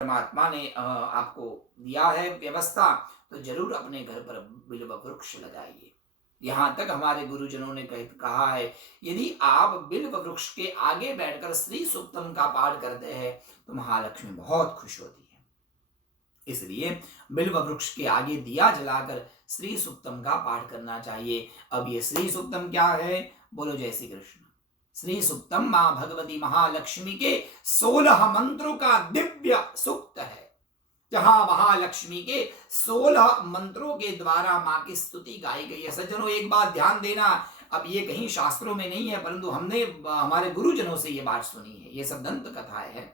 परमात्मा ने आपको दिया है व्यवस्था, तो जरूर अपने घर पर बिल्व वृक्ष लगाइए। यहाँ तक हमारे गुरुजनों ने कहा है, यदि आप बिल्व वृक्ष के आगे बैठकर श्री सूक्तम का पाठ करते हैं तो महालक्ष्मी बहुत खुश होती है। इसलिए बिल्व वृक्ष के आगे दिया जलाकर श्री सूक्तम का पाठ करना चाहिए। अब ये श्री सूक्तम क्या है, बोलो जय श्री कृष्ण। श्री सूक्तम मां भगवती महालक्ष्मी के 16 मंत्रों का दिव्य सूक्त है, जहां महालक्ष्मी के 16 मंत्रों के द्वारा मां की स्तुति गाई गई है। सज्जनों, एक बात ध्यान देना, अब ये कहीं शास्त्रों में नहीं है, परंतु हमने हमारे गुरुजनों से ये बात सुनी है, ये सब दंत कथाएं है।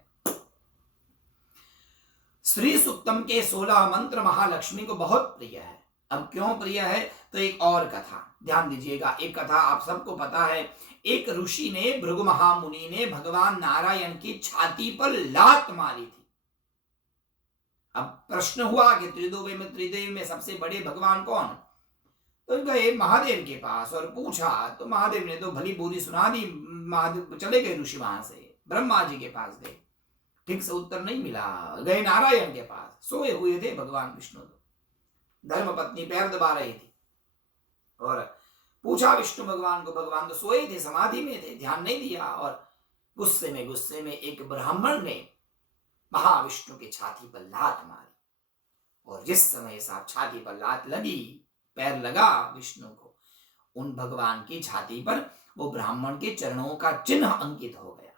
श्री सूक्तम के 16 मंत्र महालक्ष्मी को बहुत प्रिय है। अब क्यों प्रिय है, तो एक और कथा ध्यान दीजिएगा। एक कथा आप सबको पता है, एक ऋषि ने, भृगु महामुनि ने भगवान नारायण की छाती पर लात मारी थी। अब प्रश्न हुआ कि त्रिदेव में सबसे बड़े भगवान कौन, तो गए महादेव के पास और पूछा, तो महादेव ने तो भली बुरी सुना दी। महादेव चले गए ऋषि, वहां से ब्रह्मा जी के पास गए, ठीक से उत्तर नहीं मिला। गए नारायण के पास, सोए हुए थे भगवान विष्णु, तो धर्म पत्नी पैर दबा रही थी और पूछा विष्णु भगवान को, भगवान तो सोए थे, समाधि में थे, ध्यान नहीं दिया। और गुस्से में एक ब्राह्मण ने महाविष्णु की छाती पर लात मारी, और जिस समय साहब छाती पर लात लगी, पैर लगा विष्णु को, उन भगवान की छाती पर वो ब्राह्मण के चरणों का चिन्ह अंकित हो गया।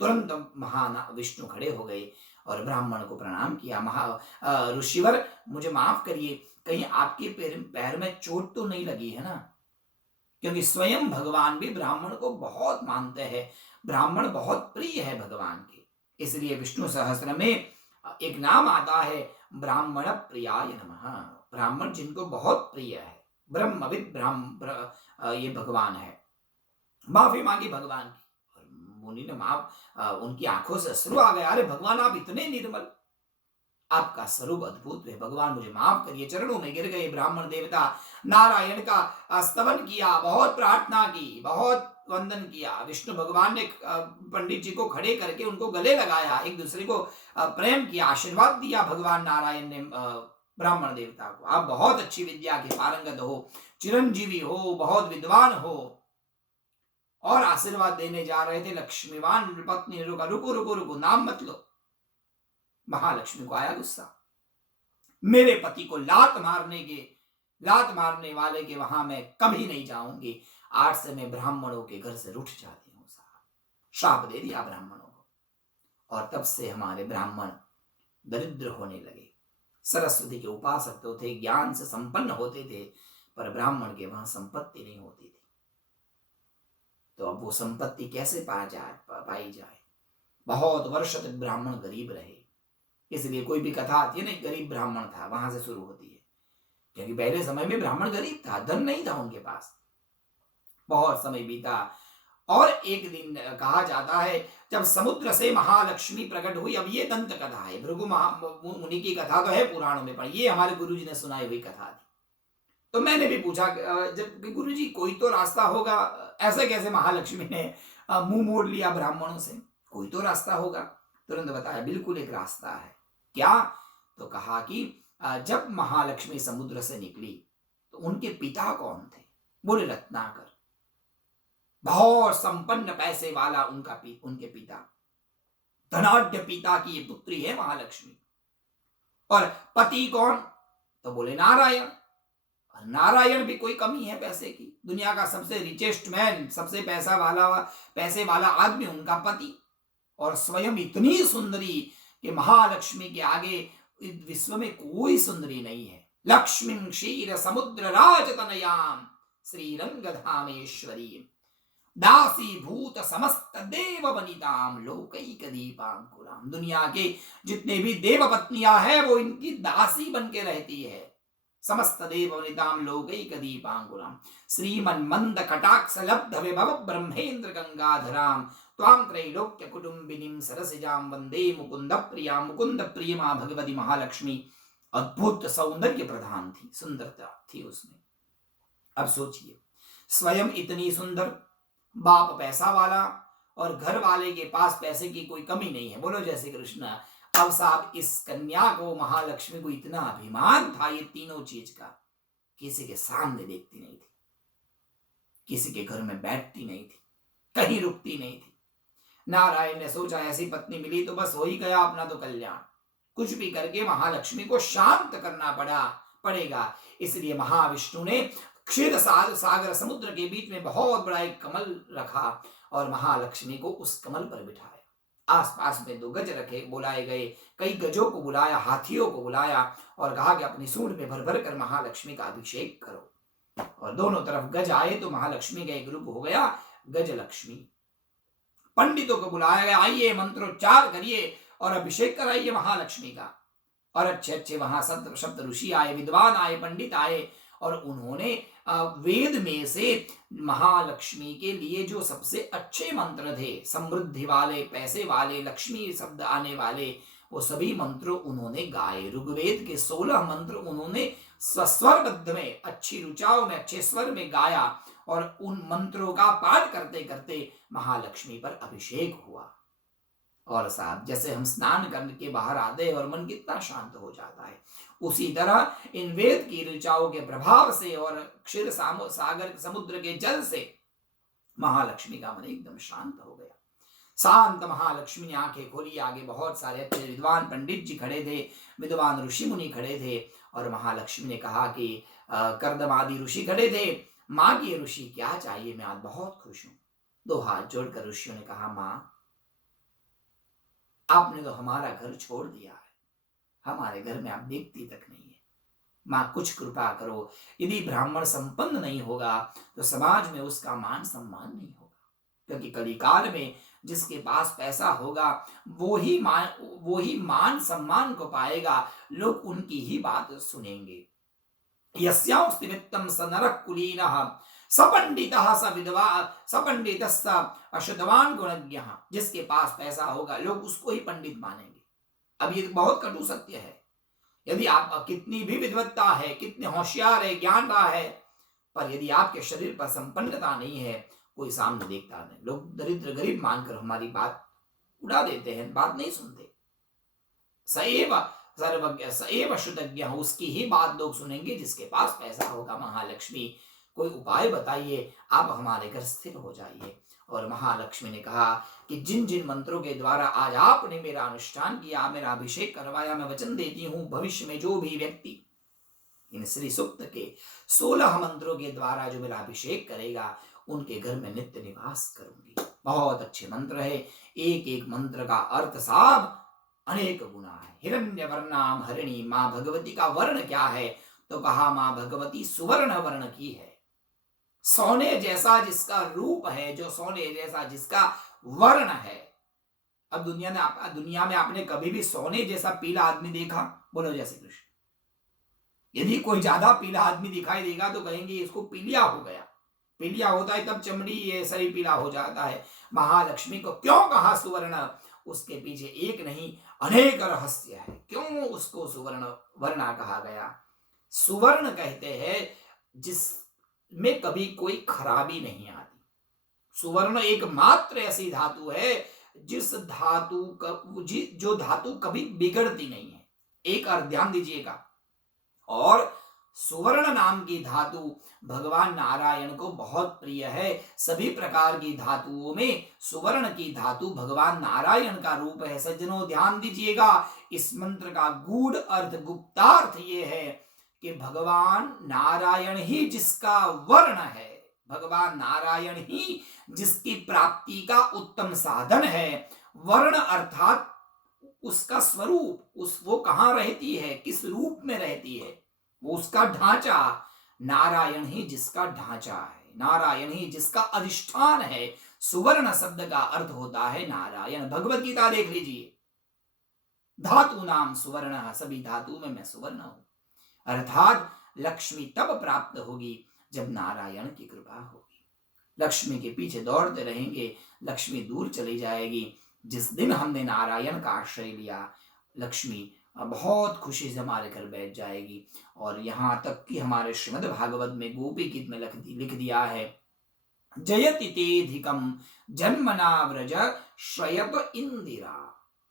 तुरंत महान विष्णु खड़े हो गए और ब्राह्मण को प्रणाम किया। ऋषिवर, मुझे माफ करिए, कहीं आपके पैर में चोट तो नहीं लगी है ना? क्योंकि स्वयं भगवान भी ब्राह्मण को बहुत मानते हैं, ब्राह्मण बहुत प्रिय है भगवान के। इसलिए विष्णु सहस्त्र में एक नाम आता है, ब्राह्मण प्रियाय नमः, ब्राह्मण जिनको बहुत प्रिय है। ब्रह्मविद ये भगवान है। माफी मांगी भगवान की, मुनि ने उनकी आंखों से अश्रु आ गया। अरे भगवान, आप इतने निर्मल, आपका स्वरूप अद्भुत है, भगवान मुझे माफ करिए। चरणों में गिर गए। ब्राह्मण देवता नारायण का स्तवन किया, बहुत प्रार्थना की, बहुत वंदन किया। विष्णु भगवान ने पंडित जी को खड़े करके उनको गले लगाया, एक दूसरे को प्रेम किया, आशीर्वाद दिया। भगवान नारायण ने ब्राह्मण देवता को, आप बहुत अच्छी विद्या के पारंगत हो, चिरंजीवी हो, बहुत विद्वान हो, और आशीर्वाद देने जा रहे थे। लक्ष्मीवान पत्नी रुका, रुको रुको रुको, नाम मत लो। महालक्ष्मी को आया गुस्सा, मेरे पति को लात मारने वाले के वहां मैं कभी नहीं जाऊंगी। आज से मैं ब्राह्मणों के घर से रूठ जाती हूं। साहब, श्राप दे दिया ब्राह्मणों को, और तब से हमारे ब्राह्मण दरिद्र होने लगे। सरस्वती के उपासक तो थे, ज्ञान से संपन्न होते थे, पर ब्राह्मण के वहां संपत्ति नहीं होती थी। तो अब वो संपत्ति कैसे पाई जाए? बहुत वर्ष तक ब्राह्मण गरीब रहे। इसलिए कोई भी कथा आती है ना, गरीब ब्राह्मण था, वहां से शुरू होती है, क्योंकि पहले समय में ब्राह्मण गरीब था, धन नहीं था उनके पास। बहुत समय बीता, और एक दिन कहा जाता है, जब समुद्र से महालक्ष्मी प्रकट हुई। अब ये दंत कथा है, भृगु मुनि की कथा तो है पुराणों में, पर ये हमारे गुरुजी ने सुनाई हुई कथा थी। तो मैंने भी पूछा, जब गुरुजी कोई तो रास्ता होगा, ऐसे कैसे महालक्ष्मी ने मुंह मोड़ लिया ब्राह्मणों से? कोई तो रास्ता होगा। तुरंत बताया, बिल्कुल एक रास्ता है। क्या? तो कहा कि जब महालक्ष्मी समुद्र से निकली तो उनके पिता कौन थे? बोले रत्नाकर, बहुत संपन्न पैसे वाला उनके पिता, धनाढ्य पिता की ये पुत्री है महालक्ष्मी। और पति कौन? तो बोले नारायण। नारायण भी कोई कमी है पैसे की? दुनिया का सबसे रिचेस्ट मैन, सबसे पैसे वाला आदमी उनका पति, और स्वयं इतनी सुंदरी कि महालक्ष्मी के आगे विश्व में कोई सुंदरी नहीं है। लक्ष्मी क्षीर समुद्र राजतनयाम श्रीरंग धामेश्वरी दासी भूत समस्त देव वनिताम लोकैक दीपांकुराम। दुनिया के जितने भी देव पत्नियां हैं वो इनकी दासी बन के रहती है। समस्त देव वनिताम लोकैक दीपांकुराम श्रीमन मंद कटाक्ष लब्ध विभव ब्रह्मेंद्र गंगाधराम त्वां त्रैलोक्य कुटुंबिनीं सरसिजां वंदे मुकुंद प्रिया। मुकुंद प्रिय मां भगवती महालक्ष्मी अद्भुत सौंदर्य प्रधान थी, सुंदरता थी उसमें। अब सोचिए, स्वयं इतनी सुंदर, बाप पैसा वाला, और घर वाले के पास पैसे की कोई कमी नहीं है। बोलो जय श्री कृष्ण। अब साहब इस कन्या को, महालक्ष्मी को इतना अभिमान था ये तीनों चीज का, किसी के सामने देखती नहीं थी, किसी के घर में बैठती नहीं थी, कहीं रुकती नहीं थी। नारायण ने सोचा ऐसी पत्नी मिली तो बस हो ही गया अपना तो कल्याण, कुछ भी करके महालक्ष्मी को शांत करना पड़ेगा। इसलिए महाविष्णु ने क्षीर सागर समुद्र के बीच में बहुत बड़ा एक कमल रखा और महालक्ष्मी को उस कमल पर बिठाया। आसपास में 2 गज रखे, बुलाए गए, कई गजों को बुलाया, हाथियों को बुलाया और कहा कि अपनी सूंड में भर भर कर महालक्ष्मी का अभिषेक करो। और दोनों तरफ गज आए तो महालक्ष्मी का एक रूप हो गया गज लक्ष्मी। पंडितों को बुलाया गया, आइए मंत्रोच्चार करिए और अभिषेक कराइए महालक्ष्मी का। और अच्छे अच्छे वहां सप्त ऋषि आए, विद्वान आए, पंडित आए और उन्होंने वेद में से महालक्ष्मी के लिए जो सबसे अच्छे मंत्र थे, समृद्धि वाले, पैसे वाले, लक्ष्मी शब्द आने वाले, वो सभी मंत्र उन्होंने गाए। ऋग्वेद के 16 मंत्र उन्होंने स्वरबद्ध में, अच्छी ऋचाओं में, अच्छे स्वर में गाया और उन मंत्रों का पाठ करते करते महालक्ष्मी पर अभिषेक हुआ। और साहब जैसे हम स्नान करके बाहर आते हैं और मन कितना शांत हो जाता है, उसी तरह इन वेद की ऋचाओं के प्रभाव से और क्षीर सागर समुद्र के जल से महालक्ष्मी का मन एकदम शांत हो गया। शांत महालक्ष्मी ने आंखें खोली, आगे बहुत सारे अच्छे विद्वान पंडित जी खड़े थे, विद्वान ऋषि मुनि खड़े थे और महालक्ष्मी ने कहा कि कर्दम आदि ऋषि खड़े थे, माँ की ऋषि क्या चाहिए, मैं आज बहुत खुश हूं। 2 हाथ जोड़कर ऋषियों ने कहा, माँ आपने तो हमारा घर छोड़ दिया है, हमारे घर में आप देखती तक नहीं है, माँ कुछ कृपा करो। यदि ब्राह्मण संपन्न नहीं होगा तो समाज में उसका मान सम्मान नहीं होगा, क्योंकि कलिकाल में जिसके पास पैसा होगा वो ही मान सम्मान को पाएगा, लोग उनकी ही बात सुनेंगे। यस्यास्ति वित्तं स नरः कुलीनः सपंडितः स विद्वा सपंडितस्स अशुद्धवान गुणज्ञः, जिसके पास पैसा होगा लोग उसको ही पंडित मानेंगे। अब ये बहुत कटु सत्य है, यदि आप कितनी भी विद्वत्ता है, कितने होशियार है, ज्ञान रहा है, पर यदि आपके शरीर पर संपन्नता नहीं है, कोई सामने देखता नहीं, लोग दरिद्र गरीब मानकर हमारी बात उड़ा देते हैं, बात नहीं सुनते। सएव सर्वज्ञ सएव शुद्धज्ञ, उसकी ही बात लोग सुनेंगे जिसके पास पैसा होगा। महालक्ष्मी कोई उपाय बताइए, आप हमारे घर स्थिर हो जाइए। और महालक्ष्मी ने कहा कि जिन जिन मंत्रों के द्वारा आज आपने मेरा अनुष्ठान किया, मेरा अभिषेक करवाया, मैं वचन देती हूँ भविष्य में जो भी व्यक्ति इन श्री सूक्त के 16 मंत्रों के द्वारा जो मेरा अभिषेक करेगा उनके घर में नित्य निवास करूंगी। बहुत अच्छे मंत्र है, एक एक मंत्र का अर्थ साहब अनेक गुना है। हिरण्य वर्णाम हरिणी, माँ भगवती का वर्ण क्या है, तो कहा माँ भगवती सुवर्ण वर्ण की है। सोने जैसा जिसका रूप है, जो सोने जैसा जिसका वर्ण है। अब दुनिया में आपने कभी भी सोने जैसा पीला आदमी देखा? बोलो जय श्री कृष्ण। यदि कोई ज्यादा पीला आदमी दिखाई देगा तो कहेंगे इसको पीलिया हो गया। पीलिया होता है तब चमड़ी ये शरीर पीला हो जाता है। महालक्ष्मी को क्यों कहा सुवर्ण? उसके पीछे एक नहीं अनेक रहस्य है। क्यों उसको सुवर्ण वर्णा कहा गया? सुवर्ण कहते हैं जिसमें कभी कोई खराबी नहीं आती। सुवर्ण एक मात्र ऐसी धातु है जिस धातु जो धातु कभी बिगड़ती नहीं है। एक और ध्यान दीजिएगा। और सुवर्ण नाम की धातु भगवान नारायण को बहुत प्रिय है। सभी प्रकार की धातुओं में सुवर्ण की धातु भगवान नारायण का रूप है। सज्जनों ध्यान दीजिएगा, इस मंत्र का गूढ़ अर्थ, गुप्तार्थ ये है कि भगवान नारायण ही जिसका वर्ण है, भगवान नारायण ही जिसकी प्राप्ति का उत्तम साधन है। वर्ण अर्थात उसका स्वरूप, वो कहाँ रहती है, किस रूप में रहती है, वो उसका ढांचा। नारायण ही जिसका ढांचा है, नारायण ही जिसका अधिष्ठान है। सुवर्ण शब्द का अर्थ होता है नारायण। भगवत गीता देख लीजिए, धातु नाम सुवर्ण, सभी धातु में मैं सुवर्ण हूं। अर्थात लक्ष्मी तब प्राप्त होगी जब नारायण की कृपा होगी। लक्ष्मी के पीछे दौड़ते रहेंगे, लक्ष्मी दूर चली जाएगी। जिस दिन हमने नारायण का आश्रय लिया, लक्ष्मी बहुत खुशी से हमारे घर बैठ जाएगी। और यहां तक कि हमारे श्रीमद् भागवत में गोपी गीत में लिख दिया है, जयति तेधिकम जन्मना व्रज श्रयत इंदिरा।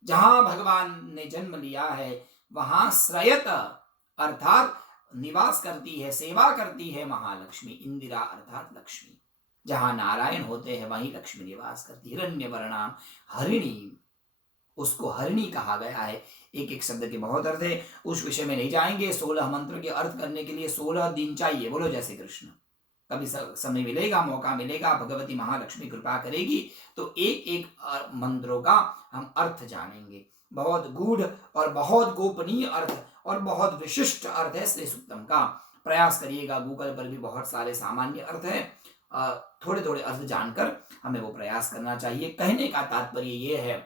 जहां भगवान ने जन्म लिया है वहां श्रयत अर्थात निवास करती है, सेवा करती है महालक्ष्मी, इंदिरा अर्थात लक्ष्मी। जहां नारायण होते हैं वहीं लक्ष्मी निवास करती है। हिरण्यवर्णाम हरिणी, उसको हरिणी कहा गया है। एक एक शब्द के बहुत अर्थ है, उस विषय में नहीं जाएंगे। 16 मंत्र के अर्थ करने के लिए 16 दिन चाहिए। बोलो जय श्री कृष्ण। कभी समय मिलेगा, मौका मिलेगा, भगवती महालक्ष्मी कृपा करेगी तो एक एक मंत्रों का हम अर्थ जानेंगे। बहुत गूढ़ और बहुत गोपनीय अर्थ और बहुत विशिष्ट अर्थ है श्री सूक्तम का। प्रयास करिएगा, गूगल पर भी बहुत सारे सामान्य अर्थ है, थोड़े थोड़े अर्थ जानकर हमें वो प्रयास करना चाहिए। कहने का तात्पर्य ये है,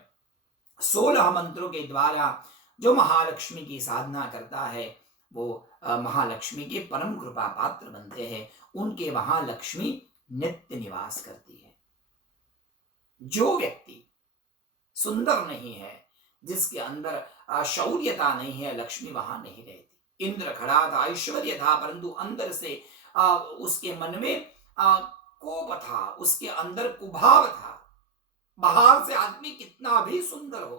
16 मंत्रों के द्वारा जो महालक्ष्मी की साधना करता है वो महालक्ष्मी के परम कृपा पात्र बनते हैं। उनके वहां लक्ष्मी नित्य निवास करती है। जो व्यक्ति सुंदर नहीं है, जिसके अंदर शौर्यता नहीं है, लक्ष्मी वहां नहीं रहती। इंद्र खड़ा था, ऐश्वर्य था, परंतु अंदर से उसके मन में कोप था, उसके अंदर कुभाव था। बाहर से आदमी कितना भी सुंदर हो,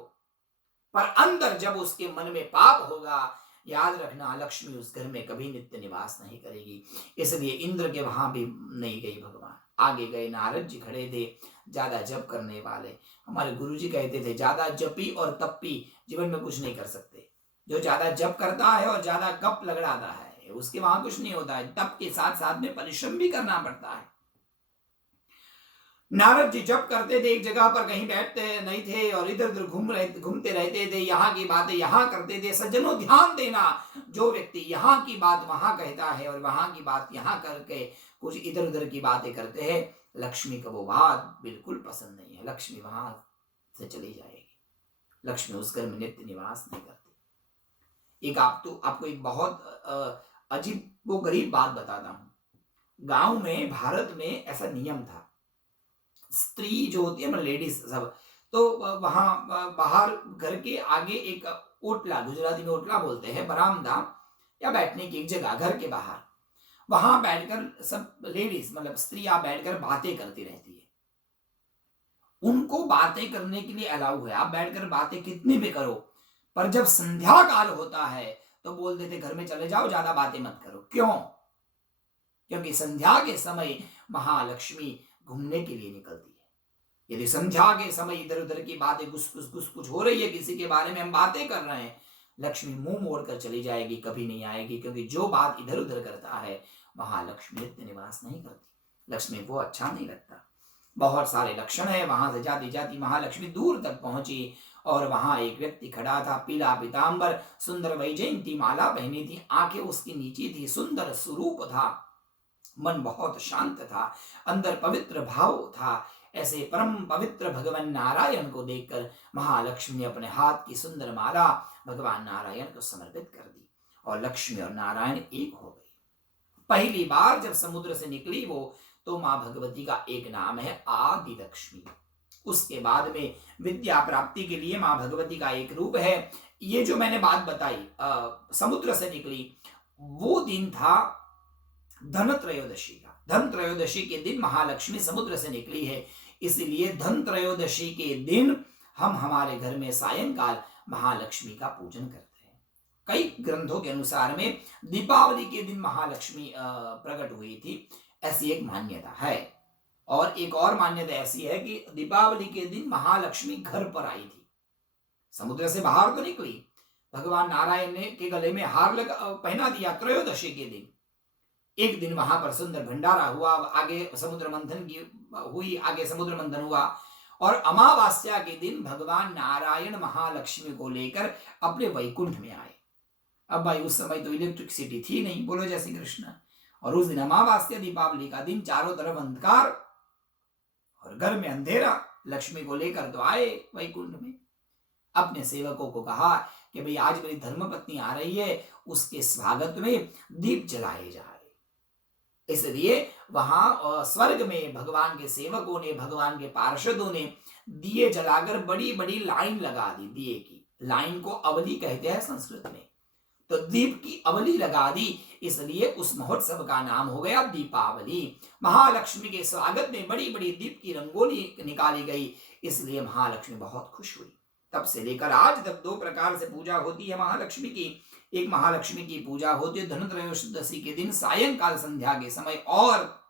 पर अंदर जब उसके मन में पाप होगा, याद रखना लक्ष्मी उस घर में कभी नित्य निवास नहीं करेगी। इसलिए इंद्र के वहां भी नहीं गई भगवान, आगे गए। नारद जी खड़े थे, ज्यादा जप करने वाले। हमारे गुरु जी कहते थे ज्यादा जपी और तप्पी जीवन में कुछ नहीं कर सकते। जो ज्यादा जप करता है और ज्यादा गप लगड़ाता है उसके वहां कुछ नहीं होता है। तप के साथ साथ में परिश्रम भी करना पड़ता है। नारद जी जप करते थे, एक जगह पर कहीं बैठते नहीं थे और इधर उधर घूमते रहते थे। यहाँ की बातें यहाँ करते थे। सज्जनों ध्यान देना, जो व्यक्ति यहाँ की बात वहां कहता है और वहां की बात यहाँ करके कुछ इधर उधर की बातें करते हैं, लक्ष्मी को वो बात बिल्कुल पसंद नहीं है। लक्ष्मी वहां से चली जाएगी। लक्ष्मी उस घर में नित्य निवास नहीं करती। एक आपको एक बहुत अजीब वो गरीब बात बताता हूं। गांव में, भारत में ऐसा नियम था, स्त्री जो होती है ना, लेडीज सब, तो वहां बाहर घर के आगे एक ओटला, गुजराती में ओटला बोलते हैं, बरामदा या बैठने की एक जगह घर के बाहर, वहां बैठकर सब लेडीज मतलब स्त्रियां बैठकर बातें करती रहती है। उनको बातें करने के लिए अलाउ है, आप बैठकर बातें कितनी भी करो, पर जब संध्या काल होता है तो बोल देते घर में चले जाओ, ज्यादा बातें मत करो। क्यों? क्योंकि संध्या के समय महालक्ष्मी घूमने के लिए निकलती है। यदि संध्या के समय इधर उधर की बातें घुस कुछ हो रही है, किसी के बारे में हम बातें कर रहे हैं, लक्ष्मी मुंह मोड़कर चली जाएगी, कभी नहीं आएगी। क्योंकि जो बात इधर उधर करता है वहां लक्ष्मी नित्य निवास नहीं करती। लक्ष्मी को अच्छा नहीं लगता। बहुत सारे लक्षण है। वहां से जाती जाती महालक्ष्मी दूर तक पहुंची और वहां एक व्यक्ति खड़ा था, पीला पीतांबर, सुंदर वैजयंती माला पहनी थी, आंखें उसकी नीची थी, सुंदर स्वरूप था, मन बहुत शांत था, अंदर पवित्र भाव था। ऐसे परम पवित्र भगवान नारायण को देखकर महालक्ष्मी ने अपने हाथ की सुंदर माला भगवान नारायण को समर्पित कर दी और लक्ष्मी और नारायण एक हो गए। पहली बार जब समुद्र से निकली वो, तो मां भगवती का एक नाम है आदि लक्ष्मी। उसके बाद में विद्या प्राप्ति के लिए मां भगवती का एक रूप है। ये जो मैंने बात बताई समुद्र से निकली, वो दिन था धन त्रयोदशी का। धन त्रयोदशी के दिन महालक्ष्मी समुद्र से निकली है, इसलिए धन त्रयोदशी के दिन हम हमारे घर में सायंकाल महालक्ष्मी का पूजन करते हैं। कई ग्रंथों के अनुसार में दीपावली के दिन महालक्ष्मी प्रकट हुई थी, ऐसी एक मान्यता है। और एक और मान्यता ऐसी है कि दीपावली के दिन महालक्ष्मी घर पर आई थी, समुद्र से बाहर तो निकली। भगवान नारायण ने के गले में हार पहना दिया त्रयोदशी के दिन। एक दिन वहां पर सुंदर भंडारा हुआ, आगे समुद्र मंथन की हुई, आगे समुद्र मंथन हुआ और अमावास्या के दिन भगवान नारायण महालक्ष्मी को लेकर अपने वैकुंठ में आए। अब भाई उस समय तो इलेक्ट्रिसिटी थी नहीं, बोलो जय श्री कृष्ण। और उस दिन अमावास्या दीपावली का दिन, चारों तरफ अंधकार और घर में अंधेरा, लक्ष्मी को लेकर तो आए वैकुंठ में। अपने सेवकों को कहा कि भाई आज मेरी धर्मपत्नी आ रही है, उसके स्वागत में दीप जलाए जाए। इसलिए वहां स्वर्ग में भगवान के सेवकों ने, भगवान के पार्षदों ने दिए जलाकर बड़ी बड़ी लाइन लगा दी। दिए की लाइन को अवली कहते हैं संस्कृत में, तो दीप की अवली लगा दी, इसलिए उस महोत्सव का नाम हो गया दीपावली। महालक्ष्मी के स्वागत में बड़ी बड़ी दीप की रंगोली निकाली गई, इसलिए महालक्ष्मी बहुत खुश हुई। तब से लेकर आज तक 2 प्रकार से पूजा होती है महालक्ष्मी की। एक महालक्ष्मी की पूजा होती है धनत्रयोदशी के दिन सायंकाल संध्या के समय, और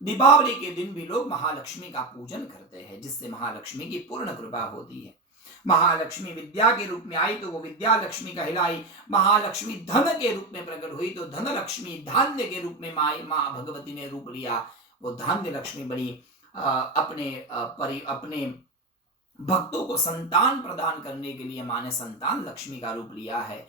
दीपावली के दिन भी लोग महालक्ष्मी का पूजन करते हैं, जिससे महालक्ष्मी की पूर्ण कृपा होती है। महालक्ष्मी विद्या के रूप में आई तो वो विद्या लक्ष्मी कहलाई। महालक्ष्मी धन के रूप में प्रकट हुई तो धन लक्ष्मी, धान्य के रूप में माँ भगवती ने रूप लिया, वो धान्य लक्ष्मी बनी। अपने भक्तों को संतान प्रदान करने के लिए माँ ने संतान लक्ष्मी का रूप लिया है।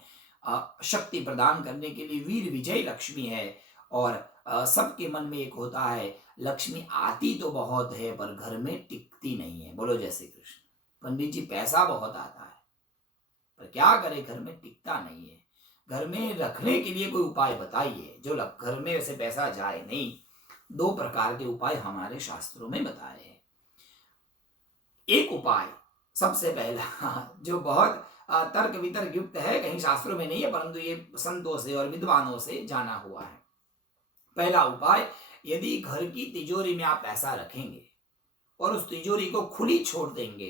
शक्ति प्रदान करने के लिए वीर विजय लक्ष्मी है। और सबके मन में एक होता है, लक्ष्मी आती तो बहुत है पर घर में टिकती नहीं है। बोलो जय श्री कृष्ण। पंडित जी पैसा बहुत आता है पर क्या करे, घर में टिकता नहीं है। घर में रखने के लिए कोई उपाय बताइए जो घर में वैसे पैसा जाए नहीं। 2 प्रकार के उपाय हमारे शास्त्रों में बताए हैं। एक उपाय सबसे पहला जो बहुत तर्क वितर्क युक्त है, कहीं शास्त्रों में नहीं है परंतु ये संतों से और विद्वानों से जाना हुआ है। पहला उपाय, यदि घर की तिजोरी में आप पैसा रखेंगे और उस तिजोरी को खुली छोड़ देंगे,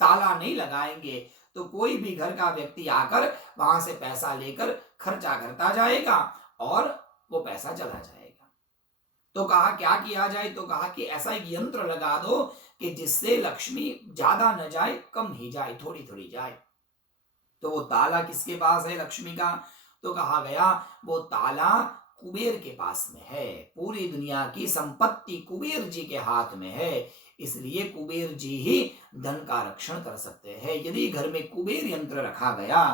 ताला नहीं लगाएंगे, तो कोई भी घर का व्यक्ति आकर वहां से पैसा लेकर खर्चा करता जाएगा और वो पैसा चला जाएगा। तो कहा क्या किया जाए, तो कहा कि ऐसा एक यंत्र लगा दो कि जिससे लक्ष्मी ज्यादा न जाए, कम ही जाए, थोड़ी थोड़ी जाए। तो वो ताला किसके पास है लक्ष्मी का, तो कहा गया वो ताला कुबेर के पास में है। पूरी दुनिया की संपत्ति कुबेर जी के हाथ में है, इसलिए कुबेर जी ही धन का रक्षण कर सकते हैं। यदि घर में कुबेर यंत्र रखा गया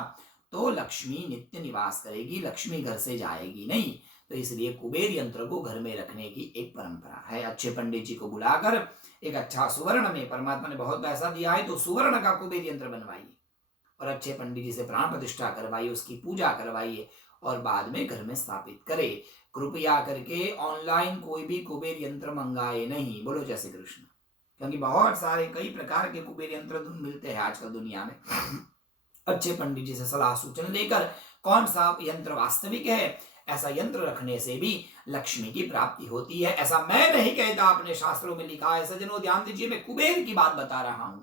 तो लक्ष्मी नित्य निवास करेगी, लक्ष्मी घर से जाएगी नहीं। तो इसलिए कुबेर यंत्र को घर में रखने की एक परंपरा है। अच्छे पंडित जी को बुलाकर एक अच्छा सुवर्ण में, परमात्मा ने बहुत पैसा दिया है तो सुवर्ण का कुबेर यंत्र बनवाइए और अच्छे पंडित जी से प्राण प्रतिष्ठा करवाइए, उसकी पूजा करवाइए और बाद में घर में स्थापित करे। कृपया करके ऑनलाइन कोई भी कुबेर यंत्र मंगाए नहीं। बोलो जय श्री कृष्ण। क्योंकि बहुत सारे कई प्रकार के कुबेर यंत्र मिलते हैं आजकल दुनिया में। अच्छे पंडित जी से सलाह सूचन लेकर कौन सा यंत्र वास्तविक है, ऐसा यंत्र रखने से भी लक्ष्मी की प्राप्ति होती है। ऐसा मैं नहीं कहता, अपने शास्त्रों में लिखा है। सज्जनों ध्यान दीजिए, मैं कुबेर की बात बता रहा हूं।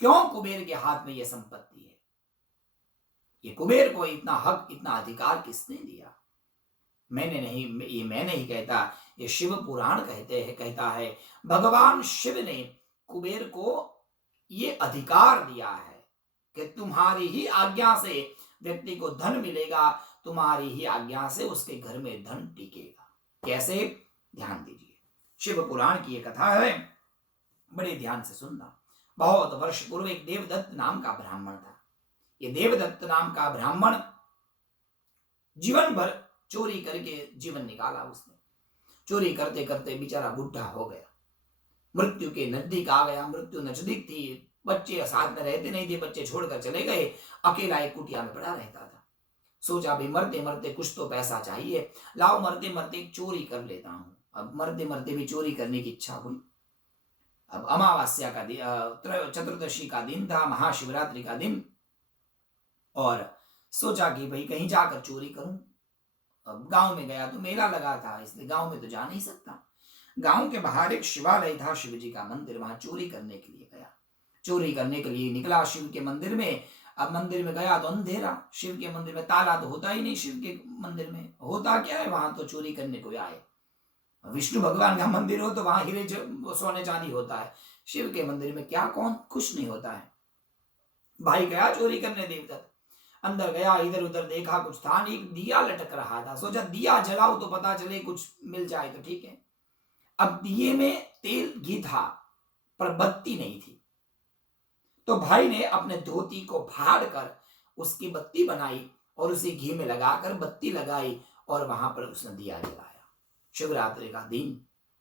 क्यों कुबेर के हाथ में यह संपत्ति है, ये कुबेर को इतना हक, इतना अधिकार किसने दिया? मैंने नहीं, ये मैं नहीं कहता, ये शिव पुराण कहता है भगवान शिव ने कुबेर को ये अधिकार दिया है कि तुम्हारी ही आज्ञा से व्यक्ति को धन मिलेगा, तुम्हारी ही आज्ञा से उसके घर में धन टिकेगा। कैसे? ध्यान दीजिए, शिव पुराण की ये कथा है, बड़े ध्यान से सुनना। बहुत वर्ष पूर्व एक देवदत्त नाम का ब्राह्मण था। ये देवदत्त नाम का ब्राह्मण जीवन भर चोरी करके जीवन निकाला उसने। चोरी करते करते बेचारा बुढ़ा हो गया, मृत्यु के नजदीक आ गया। मृत्यु नजदीक थी, बच्चे साथ में रहते नहीं थे, बच्चे छोड़कर चले गए, अकेला एक कुटिया में पड़ा रहता था। सोचा भी मरते मरते कुछ तो पैसा चाहिए, लाओ मरते मरते चोरी कर लेता हूं। अब मरते मरते भी चोरी करने की इच्छा हुई। अब अमावस्या का दिन, चतुर्दशी का दिन था, महाशिवरात्रि का दिन, और सोचा कि भाई कहीं जाकर चोरी करूं। अब गांव में गया तो मेला लगा था, इसलिए गांव में तो जा नहीं सकता। गांव के बाहर एक शिवालय था, शिव जी का मंदिर, वहां चोरी करने के लिए गया। चोरी करने के लिए निकला शिव के मंदिर में। अब मंदिर में गया तो अंधेरा, शिव के मंदिर में ताला तो होता ही नहीं, शिव के मंदिर में होता क्या है, वहां तो चोरी करने को आए। विष्णु भगवान का मंदिर हो तो वहां हीरे सोने चांदी होता है, शिव के मंदिर में क्या, कौन खुश नहीं होता है। भाई गया चोरी करने, देवदत्त अंदर गया, इधर उधर देखा, कुछ था नहीं, दिया लटक रहा था। सोचा दिया जलाओ तो पता चले कुछ मिल जाए तो ठीक है। अब दिए में तेल घी था पर बत्ती नहीं थी, तो भाई ने अपने धोती को फाड़ कर उसकी बत्ती बनाई और उसे घी में लगाकर बत्ती लगाई और वहां पर उसने दिया जलाया। शिवरात्रि का दिन,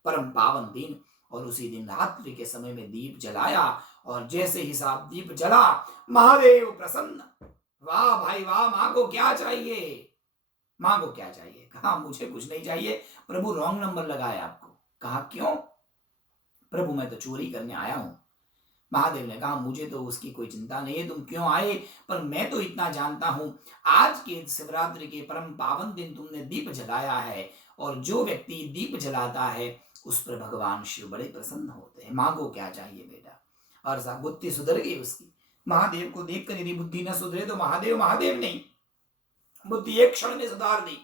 परम पावन दिन, और उसी दिन रात्रि के समय में दीप जलाया और जैसे ही साहब दीप जला, महादेव प्रसन्न। वाह भाई वाह, माँ को क्या चाहिए, माँ को क्या चाहिए? कहा मुझे कुछ नहीं चाहिए। प्रभु रॉन्ग नंबर लगाया आपको। कहा क्यों? प्रभु मैं तो चोरी करने आया हूं। महादेव ने कहा मुझे तो उसकी कोई चिंता नहीं है, तुम क्यों आए, पर मैं तो इतना जानता हूं, आज के शिवरात्रि के परम पावन दिन तुमने दीप जलाया है, और जो व्यक्ति दीप जलाता है उस पर भगवान शिव बड़े प्रसन्न होते हैं। मांगो क्या चाहिए बेटा। और साहब बुद्धि सुधर गई उसकी। महादेव को देखकर यदि बुद्धि न सुधरे तो महादेव महादेव नहीं, बुद्धि एक क्षण में सुधार दी।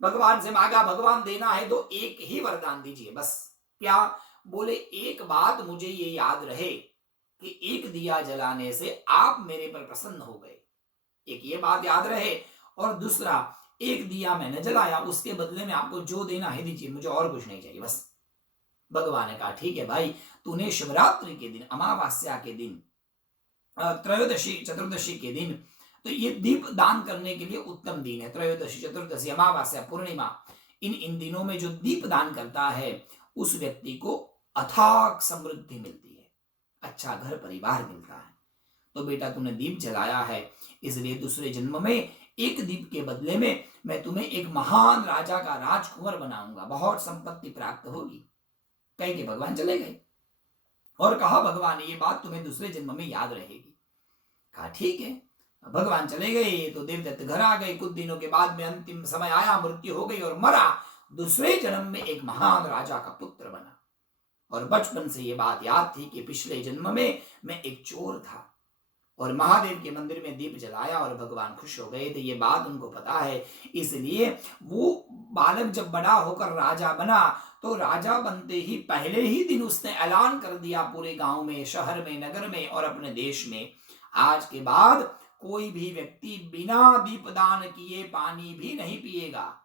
भगवान से मांगा, भगवान देना है तो एक ही वरदान दीजिए बस। क्या बोले? एक बात मुझे ये याद रहे कि एक दिया जलाने से आप मेरे पर प्रसन्न हो गए, एक ये बात याद रहे। और दूसरा, एक दिया मैंने जलाया, उसके बदले में आपको जो देना है दीजिए, मुझे और कुछ नहीं चाहिए बस। भगवान ने कहा ठीक है भाई, तूने शिवरात्रि के दिन, अमावस्या के दिन, त्रयोदशी चतुर्दशी के दिन, तो ये दीप दान करने के लिए उत्तम दिन है। त्रयोदशी, चतुर्दशी, अमावस्या, पूर्णिमा, इन दिनों में जो दीप दान करता है उस व्यक्ति को अथाक समृद्धि मिलती है, अच्छा घर परिवार मिलता है। तो बेटा तूने दीप जलाया है, इसलिए दूसरे जन्म में एक दीप के बदले में मैं तुम्हें एक महान राजा का राजकुंवर बनाऊंगा, बहुत संपत्ति प्राप्त होगी। कह के भगवान चले गए और कहा भगवान ये बात तुम्हें दूसरे जन्म में याद रहेगी। कहा ठीक है। भगवान चले गए तो देवदत्त घर आ गए। कुछ दिनों के बाद में अंतिम समय आया, मृत्यु हो गई और मरा। दूसरे जन्म में एक महान राजा का पुत्र बना और बचपन से ये बात याद थी कि पिछले जन्म में मैं एक चोर था और महादेव के मंदिर में दीप जलाया और भगवान खुश हो गए थे, ये बात उनको पता है। इसलिए वो बालक जब बड़ा होकर राजा बना तो राजा बनते ही पहले ही दिन उसने ऐलान कर दिया पूरे गांव में, शहर में, नगर में और अपने देश में, आज के बाद कोई भी व्यक्ति बिना दीपदान किए पानी भी नहीं पिएगा।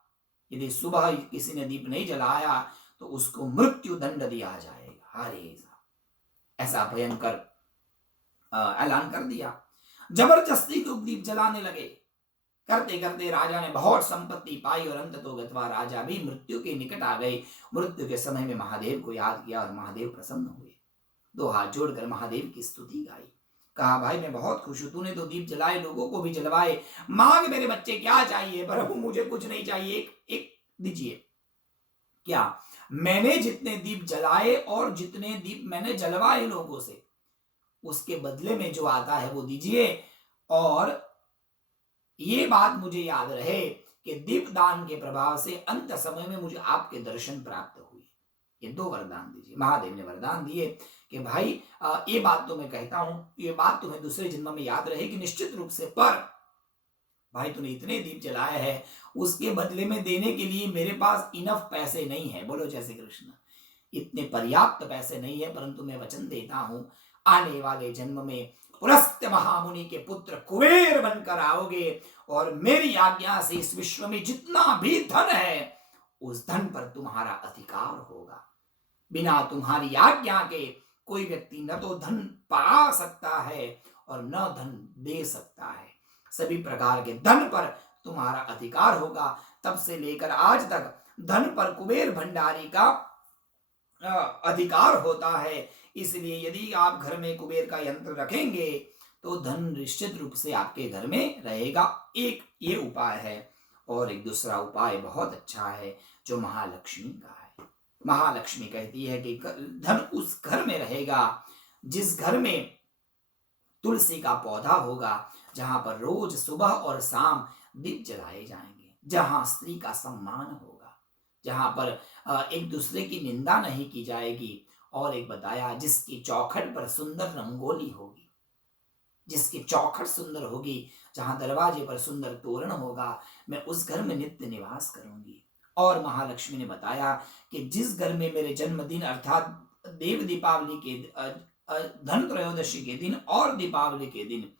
यदि सुबह किसी ने दीप नहीं जलाया तो उसको मृत्यु दंड दिया जाएगा। अरे ऐसा भयंकर ऐलान कर दिया। जबरदस्ती लोग दीप जलाने लगे। करते करते राजा ने बहुत संपत्ति पाई और अंततोगत्वा राजा भी मृत्यु के निकट आ गए। मृत्यु के समय में महादेव को याद किया और महादेव प्रसन्न हुए। दो हाथ जोड़कर महादेव की स्तुति गाई। कहा भाई मैं बहुत खुश हूं, तूने तो दीप जलाए, लोगों को भी जलवाए, मांग मेरे बच्चे क्या चाहिए? प्रभु मुझे कुछ नहीं चाहिए, एक दीजिए। क्या? मैंने जितने दीप जलाए और जितने दीप मैंने जलवाए लोगों से, उसके बदले में जो आता है वो दीजिए। और ये बात मुझे याद रहे कि दीप दान के प्रभाव से अंत समय में मुझे आपके दर्शन प्राप्त हुए। ये दो वरदान दीजिए। महादेव ने वरदान दिए कि भाई ये बात तो मैं कहता हूं, ये बात तुम्हें दूसरे जन्म में याद रहेगी निश्चित रूप से, पर भाई तूने इतने दीप जलाए हैं, उसके बदले में देने के लिए मेरे पास इनफ पैसे नहीं है। बोलो जय श्री कृष्ण। इतने पर्याप्त पैसे नहीं है, परंतु मैं वचन देता हूं आने वाले जन्म में पुलस्त्य महामुनि के पुत्र कुबेर बनकर आओगे और मेरी आज्ञा से इस विश्व में जितना भी धन है उस धन पर तुम्हारा अधिकार होगा। बिना तुम्हारी आज्ञा के कोई व्यक्ति न तो धन पा सकता है और न धन दे सकता है। सभी प्रकार के धन पर तुम्हारा अधिकार होगा। तब से लेकर आज तक धन पर कुबेर भंडारी का अधिकार होता है। इसलिए यदि आप घर में कुबेर का यंत्र रखेंगे तो धन निश्चित रूप से आपके घर में रहेगा। एक ये उपाय है और एक दूसरा उपाय बहुत अच्छा है जो महालक्ष्मी का है। महालक्ष्मी कहती है कि धन उस घर में रहेगा जिस घर में तुलसी का पौधा होगा, जहां पर रोज सुबह और शाम दीप जलाए जाएंगे, जहां स्त्री का सम्मान होगा, जहां पर एक दूसरे की निंदा नहीं की जाएगी। और एक बताया जिसकी चौखट पर सुंदर रंगोली होगी, जिसकी चौखट सुंदर होगी, जहां दरवाजे पर सुंदर तोरण होगा, मैं उस घर में नित्य निवास करूंगी। और महालक्ष्मी ने बताया कि जिस घर में मेरे जन्मदिन अर्थात देव दीपावली के धन त्रयोदशी के दिन और दीपावली के दिन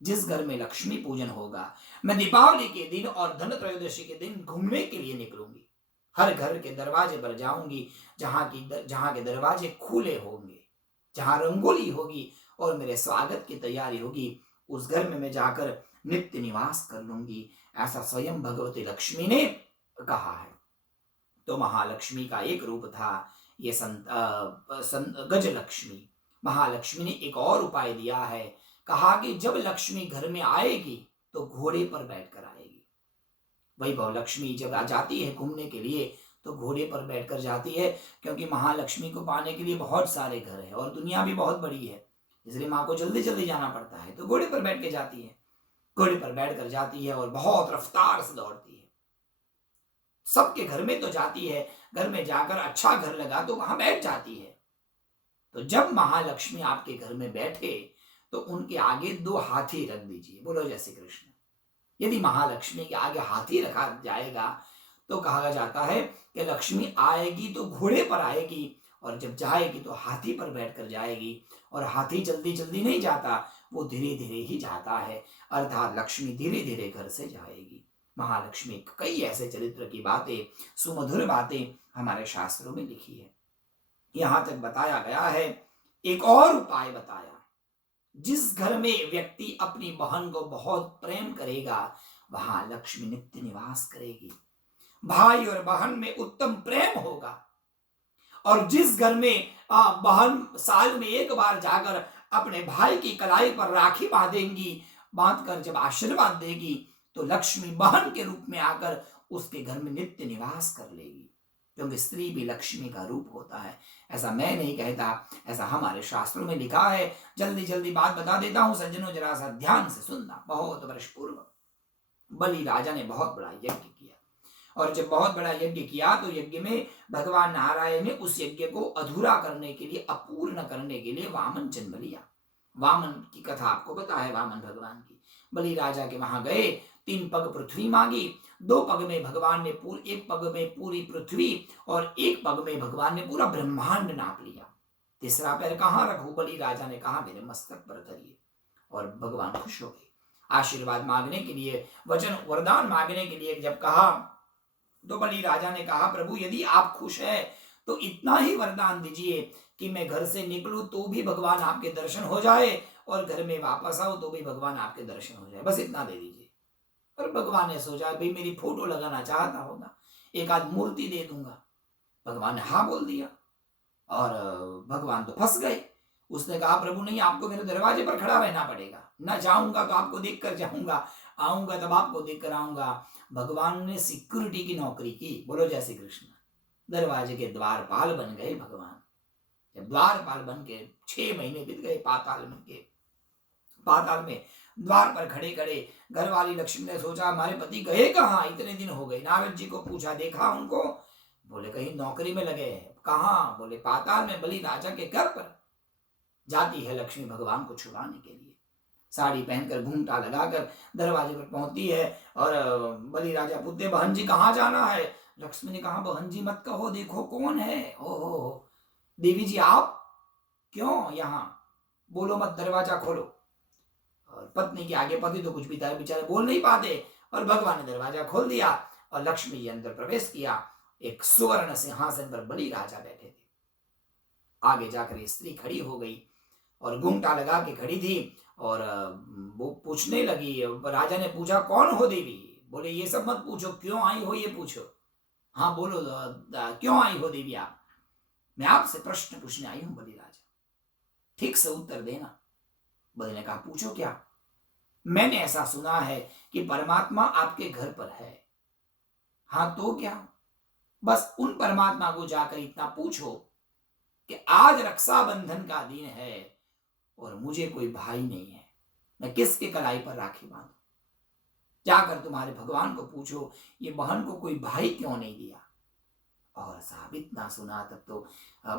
जिस घर में लक्ष्मी पूजन होगा, मैं दीपावली के दिन और धन त्रयोदशी के दिन घूमने के लिए निकलूंगी। हर घर के दरवाजे पर जाऊंगी जहां के दरवाजे खुले होंगे, जहां रंगोली होगी और मेरे स्वागत की तैयारी होगी, उस घर में मैं जाकर नित्य निवास कर लूंगी। ऐसा स्वयं भगवती लक्ष्मी ने कहा है। तो महालक्ष्मी का एक रूप था ये गजलक्ष्मी। महालक्ष्मी ने एक और उपाय दिया है। कहा कि जब लक्ष्मी घर में आएगी तो घोड़े पर बैठकर आएगी। वैभव लक्ष्मी जब आ जाती है घूमने के लिए तो घोड़े पर बैठकर जाती है, क्योंकि महालक्ष्मी को पाने के लिए बहुत सारे घर है और दुनिया भी बहुत बड़ी है, इसलिए माँ को जल्दी जल्दी जाना पड़ता है। तो घोड़े पर बैठ के जाती है, घोड़े पर बैठकर जाती है और बहुत रफ्तार से दौड़ती है। सबके घर में तो जाती है, घर में जाकर अच्छा घर लगा तो वहां बैठ जाती है। तो जब महालक्ष्मी आपके घर में बैठे तो उनके आगे 2 हाथी रख दीजिए। बोलो जय श्री कृष्ण। यदि महालक्ष्मी के आगे हाथी रखा जाएगा तो कहा जाता है कि लक्ष्मी आएगी तो घोड़े पर आएगी और जब जाएगी तो हाथी पर बैठकर जाएगी। और हाथी जल्दी जल्दी नहीं जाता, वो धीरे धीरे ही जाता है, अर्थात लक्ष्मी धीरे धीरे घर से जाएगी। महालक्ष्मी कई ऐसे चरित्र की बातें, सुमधुर बातें हमारे शास्त्रों में लिखी है। यहां तक बताया गया है, एक और उपाय बताया, जिस घर में व्यक्ति अपनी बहन को बहुत प्रेम करेगा वहां लक्ष्मी नित्य निवास करेगी। भाई और बहन में उत्तम प्रेम होगा। और जिस घर में बहन साल में एक बार जाकर अपने भाई की कलाई पर राखी बांधेंगी, बांधकर जब आशीर्वाद देगी तो लक्ष्मी बहन के रूप में आकर उसके घर में नित्य निवास कर लेगी। क्योंकि स्त्री भी लक्ष्मी का रूप होता है। ऐसा मैं नहीं कहता, ऐसा हमारे शास्त्रों में लिखा है। जल्दी जल्दी बात बता देता हूं सज्जनों, जरा सा ध्यान से सुनना। बहुत वर्ष पूर्व बलि राजा ने बहुत बड़ा यज्ञ किया, और जब बहुत बड़ा यज्ञ किया तो यज्ञ में भगवान नारायण ने उस यज्ञ को अधूरा करने के लिए, अपूर्ण करने के लिए वामन जन्म लिया। वामन की कथा आपको पता है, वामन भगवान की। बलि राजा के वहां गए, 3 पग पृथ्वी मांगी, 2 पग में भगवान ने एक पग में पूरी पृथ्वी और 1 पग में भगवान ने पूरा ब्रह्मांड नाप लिया। तीसरा पैर कहां रखूं? बलि राजा ने कहा मेरे मस्तक पर धरिए, और भगवान खुश हो गए। आशीर्वाद मांगने के लिए, वचन वरदान मांगने के लिए जब कहा तो बलि राजा ने कहा प्रभु यदि आप खुश है तो इतना ही वरदान दीजिए कि मैं घर से निकलूं तो भी भगवान आपके दर्शन हो जाए, और घर में वापस आओ तो भी भगवान आपके दर्शन हो जाए, बस इतना दे दीजिए। पर भगवान ने सोचा भाई मेरी फोटो लगाना चाहता होगा, एक आध मूर्ति दे दूंगा। भगवान ने हाँ बोल दिया, और भगवान तो फंस गए। उसने कहा प्रभु नहीं, आपको मेरे दरवाजे पर खड़ा रहना पड़ेगा, ना जाऊंगा तो आपको देख कर जाऊंगा, आऊंगा तब आपको देख कर आऊंगा। भगवान ने सिक्योरिटी की नौकरी की। बोलो जय श्री कृष्ण। दरवाजे के द्वारपाल बन गए भगवान। जब द्वारपाल बन के 6 महीने बीत गए, पाताल में द्वार पर खड़े खड़े घर वाली लक्ष्मी ने सोचा हमारे पति गए कहाँ, इतने दिन हो गए। नारद जी को पूछा, देखा उनको? बोले कहीं नौकरी में लगे हैं। कहाँ? बोले पाताल में, बलि राजा के घर पर। जाती है लक्ष्मी भगवान को छुड़ाने के लिए, साड़ी पहनकर घूमटा लगाकर दरवाजे पर पहुंचती है, और बलि राजा पूछते बहन जी कहाँ जाना है? लक्ष्मी ने कहा बहन जी मत कहो, देखो कौन है। ओहो देवी जी आप क्यों यहाँ? बोलो मत, दरवाजा खोलो। और पत्नी के आगे पति तो कुछ भी बेचारे बोल नहीं पाते, और भगवान ने दरवाजा खोल दिया और लक्ष्मी जी अंदर प्रवेश किया। एक सुवर्ण सिंहासन पर बलि राजा बैठे थे। आगे जाकर ये स्त्री खड़ी हो गई और घूंघटा लगा के खड़ी थी, और वो पूछने लगी। राजा ने पूछा कौन हो देवी? बोले ये सब मत पूछो, क्यों आई हो ये पूछो। हाँ बोलो क्यों आई हो देवी आप? मैं आपसे प्रश्न पूछने आई हूं बलि राजा, ठीक से उत्तर देना। बलि ने कहा पूछो क्या? मैंने ऐसा सुना है कि परमात्मा आपके घर पर है। हाँ तो क्या? बस उन परमात्मा को जाकर इतना पूछो कि आज रक्षाबंधन का दिन है और मुझे कोई भाई नहीं है, मैं किसके कलाई पर राखी बांधूं? जाकर तुम्हारे भगवान को पूछो ये बहन को कोई भाई क्यों नहीं दिया। और साहब इतना सुना तब तो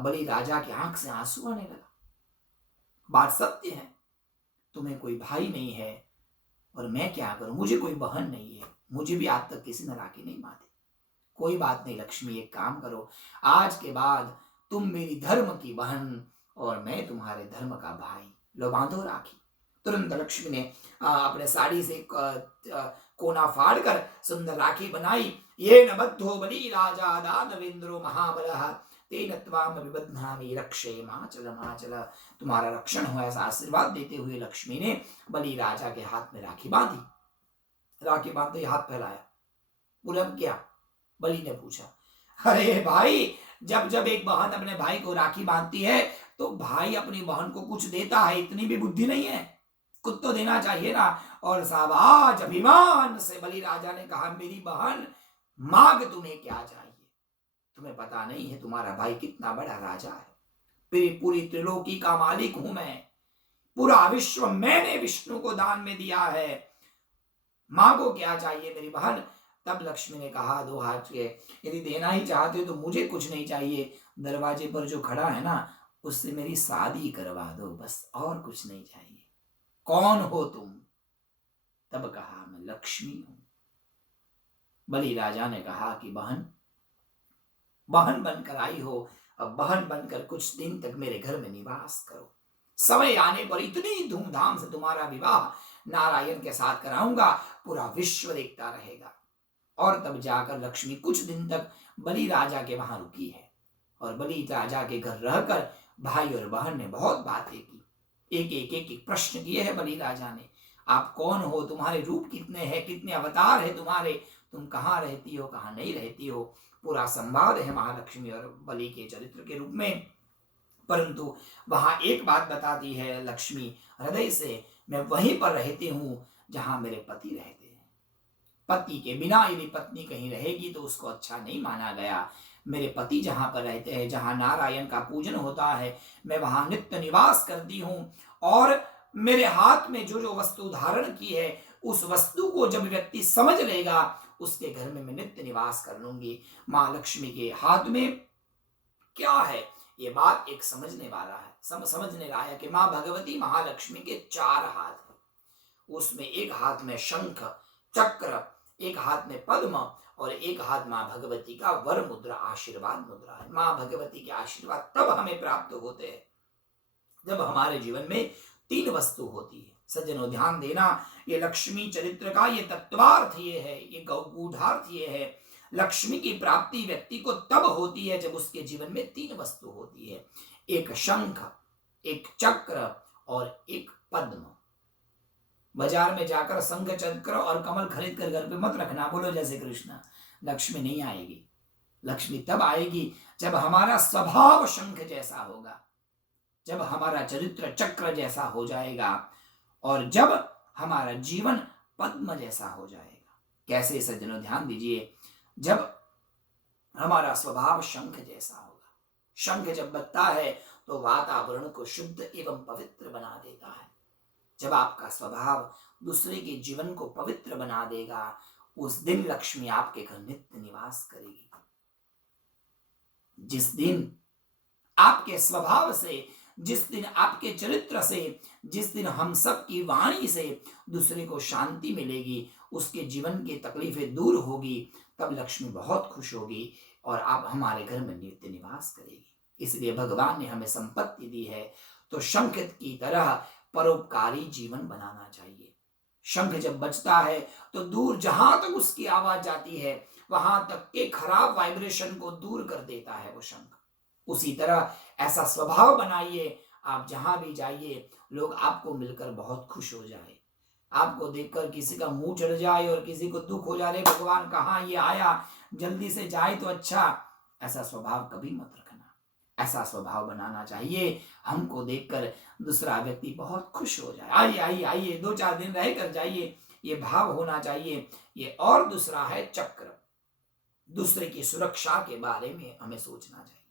बलि राजा की आंख से आंसू आने लगा। बात सत्य है, तुम्हें कोई भाई नहीं है और मैं क्या करूं, मुझे कोई बहन नहीं है, मुझे भी आज तक किसी ने राखी नहीं बांधी। कोई बात नहीं लक्ष्मी, एक काम करो, आज के बाद तुम मेरी धर्म की बहन और मैं तुम्हारे धर्म का भाई, लो बांधो राखी। तुरंत लक्ष्मी ने अपने साड़ी से कोना फाड़ कर सुंदर राखी बनाई। ये न बद्धो बलि राजा दानवेंद्रो महाबलः तेन त्वाम विबध्नामि रक्षे माचल माचल। तुम्हारा रक्षण हो ऐसा आशीर्वाद देते हुए लक्ष्मी ने बलि राजा के हाथ में राखी बांधी। राखी बांधते ही हाथ फैलाया। बोले अब क्या? बलि ने पूछा। अरे भाई, जब जब एक बहन अपने भाई को राखी बांधती है तो भाई अपनी बहन को कुछ देता है, इतनी भी बुद्धि नहीं है, कुछ तो देना चाहिए ना। और साहब आज अभिमान से बलि राजा ने कहा मेरी बहन मांग तुम्हें क्या चाहिए? तुम्हें पता नहीं है तुम्हारा भाई कितना बड़ा राजा है, पूरी त्रिलोकी का मालिक हूं मैं, पूरा विश्व मैंने विष्णु को दान में दिया है, मांगो क्या चाहिए मेरी बहन। तब लक्ष्मी ने कहा दो हाथ के, यदि देना ही चाहते हो तो मुझे कुछ नहीं चाहिए, दरवाजे पर जो खड़ा है ना उससे मेरी शादी करवा दो, बस और कुछ नहीं चाहिए। कौन हो तुम? तब कहा, मैं लक्ष्मी हूं। बलि राजा ने कहा कि बहन, बहन बनकर आई हो, अब बहन बनकर कुछ दिन तक मेरे घर में निवास करो। समय आने पर इतनी धूमधाम से तुम्हारा विवाह नारायण के साथ कराऊंगा, पूरा विश्व देखता रहेगा। और तब जाकर लक्ष्मी कुछ दिन तक बलि राजा के वहां रुकी है। और बलि राजा के घर रहकर भाई और बहन ने बहुत बातें की। एक प्रश्न किए हैं बलि राजा ने। आप कौन हो? तुम्हारे रूप कितने हैं? कितने अवतार है तुम्हारे? तुम कहाँ रहती हो, कहाँ नहीं रहती हो? पूरा संवाद है महालक्ष्मी और बलि के चरित्र के रूप में। परंतु वहां एक बात बताती है लक्ष्मी हृदय से, मैं वहीं पर रहती हूं जहां मेरे पति रहते हैं। पति के बिना यदि पत्नी कहीं रहेगी तो उसको अच्छा नहीं माना गया। मेरे पति जहां पर रहते हैं, जहां नारायण का पूजन होता है, मैं वहां नित्य निवास करती हूं। और मेरे हाथ में जो जो वस्तु धारण की है, उस वस्तु को जब व्यक्ति समझ लेगा, उसके घर में मैं नित्य निवास कर लूंगी। माँ लक्ष्मी के हाथ में क्या है, ये बात एक समझने वाला है, समझने लायक है। माँ भगवती महालक्ष्मी के 4 हाथ हैं। उसमें एक हाथ में शंख चक्र, एक हाथ में पद्म, और एक हाथ माँ भगवती का वर मुद्रा, आशीर्वाद मुद्रा है। माँ भगवती के आशीर्वाद तब हमें प्राप्त होते हैं जब हमारे जीवन में 3 वस्तु होती है। सज्जनों ध्यान देना, ये लक्ष्मी चरित्र का ये तत्वार्थ ये है, ये गूढ़ार्थ ये है। लक्ष्मी की प्राप्ति व्यक्ति को तब होती है जब उसके जीवन में 3 वस्तु होती है, एक शंख, एक चक्र और एक पद्म। बाजार में जाकर शंख चक्र और कमल खरीद कर घर पे मत रखना, बोलो जय श्री कृष्ण। लक्ष्मी नहीं आएगी। लक्ष्मी तब आएगी जब हमारा स्वभाव शंख जैसा होगा, जब हमारा चरित्र चक्र जैसा हो जाएगा, और जब हमारा जीवन पद्म जैसा हो जाएगा। कैसे सज्जनों ध्यान दीजिए, जब हमारा स्वभाव शंख जैसा होगा। शंख जब बजता है तो वातावरण को शुद्ध एवं पवित्र बना देता है। जब आपका स्वभाव दूसरे के जीवन को पवित्र बना देगा, उस दिन लक्ष्मी आपके घर नित्य निवास करेगी। जिस दिन आपके स्वभाव से, जिस दिन आपके चरित्र से, जिस दिन हम सब की वाणी से दूसरे को शांति मिलेगी, उसके जीवन की तकलीफें दूर होगी, तब लक्ष्मी बहुत खुश होगी और आप हमारे घर में नित्य निवास करेगी। इसलिए भगवान ने हमें संपत्ति दी है तो शंख की तरह परोपकारी जीवन बनाना चाहिए। शंख जब बजता है तो दूर जहां तक उसकी आवाज जाती है, वहां तक के खराब वाइब्रेशन को दूर कर देता है वो शंख। उसी तरह ऐसा स्वभाव बनाइए, आप जहां भी जाइए लोग आपको मिलकर बहुत खुश हो जाए। आपको देखकर किसी का मुंह चढ़ जाए और किसी को दुख हो जाए, भगवान कहाँ ये आया, जल्दी से जाए तो अच्छा। ऐसा स्वभाव कभी मत रखना। ऐसा स्वभाव बनाना चाहिए, हमको देखकर दूसरा व्यक्ति बहुत खुश हो जाए, आइए आइए आइए 2-4 दिन रह कर जाइए, ये भाव होना चाहिए ये। और दूसरा है चक्र, दूसरे की सुरक्षा के बारे में हमें सोचना चाहिए।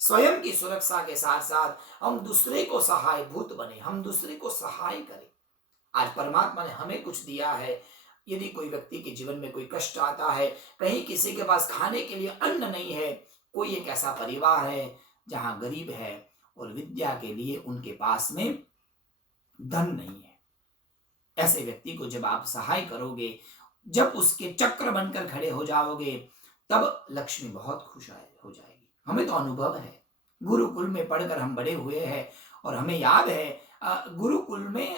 स्वयं की सुरक्षा के साथ साथ हम दूसरे को सहायभूत बने, हम दूसरे को सहाय करें। आज परमात्मा ने हमें कुछ दिया है, यदि कोई व्यक्ति के जीवन में कोई कष्ट आता है, कहीं किसी के पास खाने के लिए अन्न नहीं है, कोई एक ऐसा परिवार है जहां गरीब है और विद्या के लिए उनके पास में धन नहीं है, ऐसे व्यक्ति को जब आप सहाय करोगे, जब उसके चक्र बनकर खड़े हो जाओगे, तब लक्ष्मी बहुत खुश हो जाएगी। हमें तो अनुभव है, गुरुकुल में पढ़कर हम बड़े हुए हैं और हमें याद है गुरुकुल में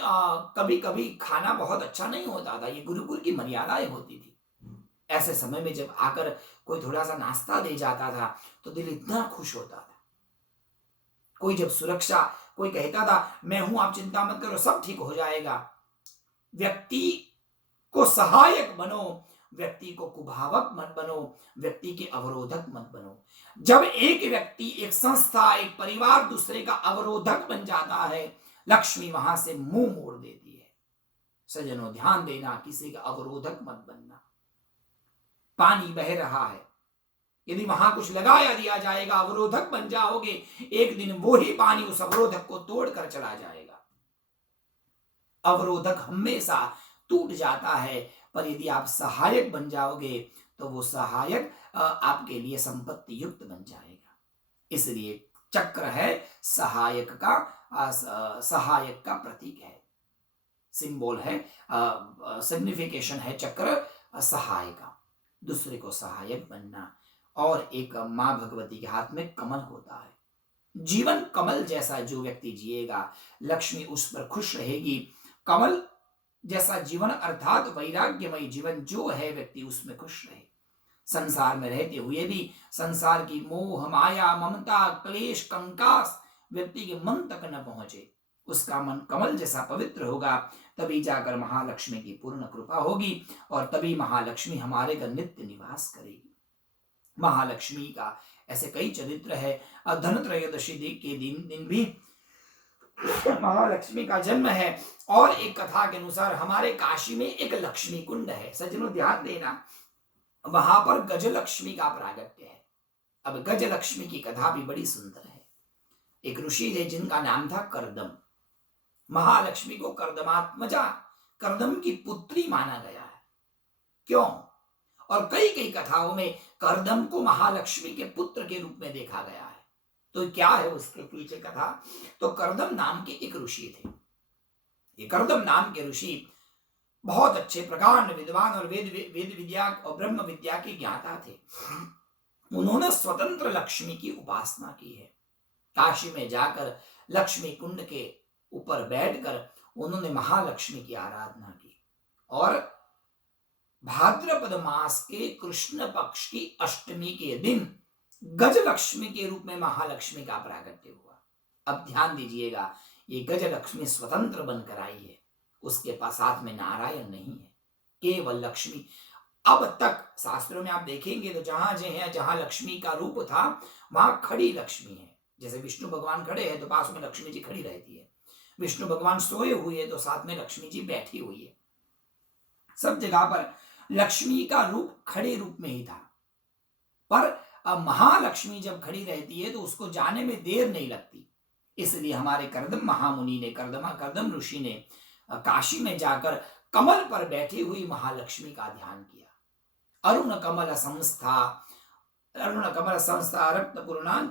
कभी कभी खाना बहुत अच्छा नहीं होता था, ये गुरुकुल की मर्यादाएं होती थी। ऐसे समय में जब आकर कोई थोड़ा सा नाश्ता दे जाता था तो दिल इतना खुश होता था। कोई जब सुरक्षा, कोई कहता था मैं हूं आप चिंता मत करो सब ठीक हो जाएगा। व्यक्ति को सहायक बनो, व्यक्ति को कुभावक मत बनो, व्यक्ति के अवरोधक मत बनो। जब एक व्यक्ति, एक संस्था, एक परिवार दूसरे का अवरोधक बन जाता है, लक्ष्मी वहां से मुंह मोड़ देती है। सज्जनों ध्यान देना, किसी का अवरोधक मत बनना। पानी बह रहा है, यदि वहां कुछ लगाया दिया जाएगा, अवरोधक बन जाओगे, एक दिन वो ही पानी उस अवरोधक को तोड़कर चला जाएगा। अवरोधक हमेशा टूट जाता है, पर यदि आप सहायक बन जाओगे तो वो सहायक आपके लिए संपत्ति युक्त बन जाएगा। इसलिए चक्र है सहायक का प्रतीक है। सिंबल है, सिग्निफिकेशन है चक्र सहाय का, दूसरे को सहायक बनना। और एक माँ भगवती के हाथ में कमल होता है। जीवन कमल जैसा जो व्यक्ति जिएगा, लक्ष्मी उस पर खुश रहेगी। कमल जैसा जीवन अर्थात वैराग्यमय जीवन जो है, व्यक्ति उसमें खुश रहे। संसार में रहते हुए भी संसार की मोह माया ममता क्लेश कंकास व्यक्ति के मन तक न पहुंचे, उसका मन कमल जैसा पवित्र होगा, तभी जाकर महालक्ष्मी की पूर्ण कृपा होगी और तभी महालक्ष्मी हमारे घर नित्य निवास करेगी। महालक्ष्मी का ऐसे कई चरित्र है। धनत्रयोदशी के दिन भी महालक्ष्मी का जन्म है। और एक कथा के अनुसार हमारे काशी में एक लक्ष्मी कुंड है। सज्जनों ध्यान देना, वहां पर गजलक्ष्मी का प्रागट्य है। अब गजलक्ष्मी की कथा भी बड़ी सुंदर है। एक ऋषि थे जिनका नाम था करदम। महालक्ष्मी को कर्दमात्मजा, करदम की पुत्री माना गया है। क्यों? और कई कई कथाओं में करदम को महालक्ष्मी के पुत्र के रूप में देखा गया है। तो क्या है उसके पीछे कथा? तो करदम नाम के एक ऋषि थे। ये करदम नाम के ऋषि बहुत अच्छे प्रकांड विद्वान और वेद विद्या और ब्रह्म विद्या के ज्ञाता थे। उन्होंने स्वतंत्र लक्ष्मी की उपासना की है। काशी में जाकर लक्ष्मी कुंड के ऊपर बैठकर उन्होंने महालक्ष्मी की आराधना की। और भाद्रपद मास के कृष्ण पक्ष की अष्टमी के दिन गजलक्ष्मी के रूप में महालक्ष्मी का प्रागट्य हुआ। अब ध्यान दीजिएगा, ये गजलक्ष्मी स्वतंत्र बनकर आई है, उसके पास साथ में नारायण नहीं है, केवल लक्ष्मी। अब तक शास्त्रों में आप देखेंगे तो जहां लक्ष्मी का रूप था वहां खड़ी लक्ष्मी है। जैसे विष्णु भगवान खड़े हैं तो पास में लक्ष्मी जी खड़ी रहती है, विष्णु भगवान सोए हुए हैं तो साथ में लक्ष्मी जी बैठी हुई है। सब जगह पर लक्ष्मी का रूप खड़े रूप में ही था। पर अब महालक्ष्मी जब खड़ी रहती है तो उसको जाने में देर नहीं लगती। इसलिए हमारे करदम महामुनि ने, करदम ऋषि ने काशी में जाकर कमल पर बैठी हुई महालक्ष्मी का ध्यान किया। अरुण कमल संस्था रक्त पूर्णांग,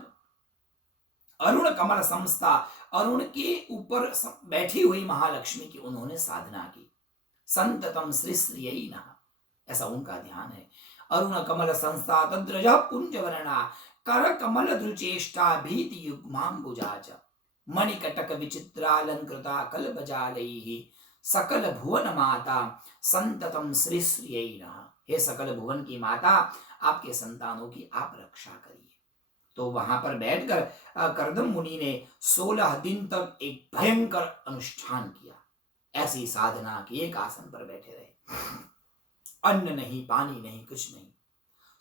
अरुण कमल संस्था, अरुण के ऊपर बैठी हुई महालक्ष्मी की उन्होंने साधना की। संततम श्री श्री नः, ऐसा उनका ध्यान है। अरुण कमल संस्था तद्रज पुंजवर्णा कर कमल धृचेष्टा भीति युग्मांबुजा च मणिकटक विचित्रालंकृता कल्पजालैः सकल भुवन माता संततम श्री श्री नः। हे सकल भुवन की माता, आपके संतानों की आप रक्षा करिए। तो वहां पर बैठकर करदम मुनि ने 16 दिन तक एक भयंकर अनुष्ठान किया। ऐसी साधना की, एक आसन पर बैठे रहे, अन्न नहीं पानी नहीं कुछ नहीं।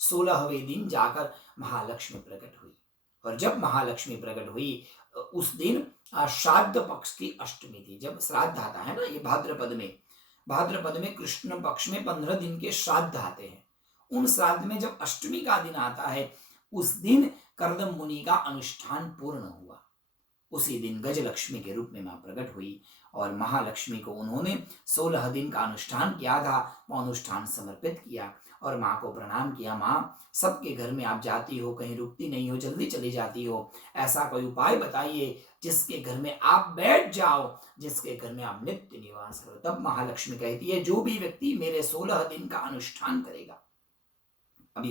16वें दिन जाकर महालक्ष्मी प्रकट हुई। और जब महालक्ष्मी प्रकट हुई उस दिन श्राद्ध पक्ष की अष्टमी थी। जब श्राद्ध आता है ना, ये भाद्रपद में कृष्ण पक्ष में 15 दिन के श्राद्ध आते हैं। उन श्राद्ध में जब अष्टमी का दिन आता है, उस दिन करदम मुनि का अनुष्ठान पूर्ण हुआ। उसी दिन गजलक्ष्मी के रूप में मां प्रकट हुई और महालक्ष्मी को उन्होंने 16 दिन का अनुष्ठान किया था, वो अनुष्ठान समर्पित किया और माँ को प्रणाम किया। माँ, सबके घर में आप जाती हो, कहीं रुकती नहीं हो, जल्दी चली जाती हो, ऐसा कोई उपाय बताइए जिसके घर में आप बैठ जाओ, जिसके घर में आप नित्य निवास करो। तब महालक्ष्मी कहती है, जो भी व्यक्ति मेरे 16 दिन का अनुष्ठान करेगा,